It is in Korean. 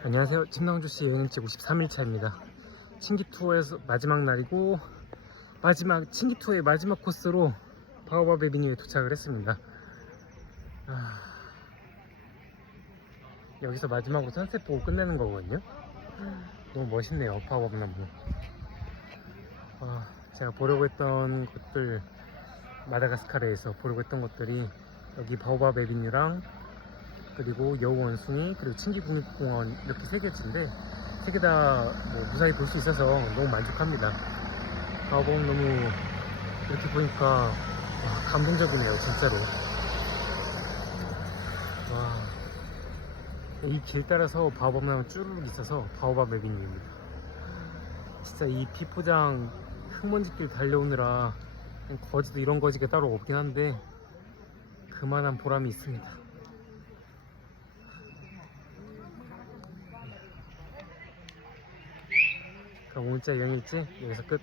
안녕하세요. 침낭주씨 여행일지 53일차입니다. 칭기 투어에서 마지막 날이고 마지막 칭기 투어의 마지막 코스로 바오바 베 비니에 도착을 했습니다. 아, 여기서 마지막으로 선셋 보고 끝내는 거거든요. 너무 멋있네요. 바오바 나무. 아, 제가 보려고 했던 것들 마다가스카르에서 보려고 했던 것들이 여기 바오바 베 비니랑 그리고 여우 원숭이 그리고 칭기 국립공원 이렇게 세 개인데 세 개 다뭐 무사히 볼 수 있어서 너무 만족합니다. 바오바는 너무 이렇게 보니까 와, 감동적이네요 진짜로. 와. 이 길 따라서 바오밥 나무 쭈르륵 있어서 바오밥 맵인입니다. 진짜 이 비포장 흙먼지길 달려오느라 거지도 이런 거지가 따로 없긴 한데 그만한 보람이 있습니다. 그럼 오늘자 여행일지 여기서 끝.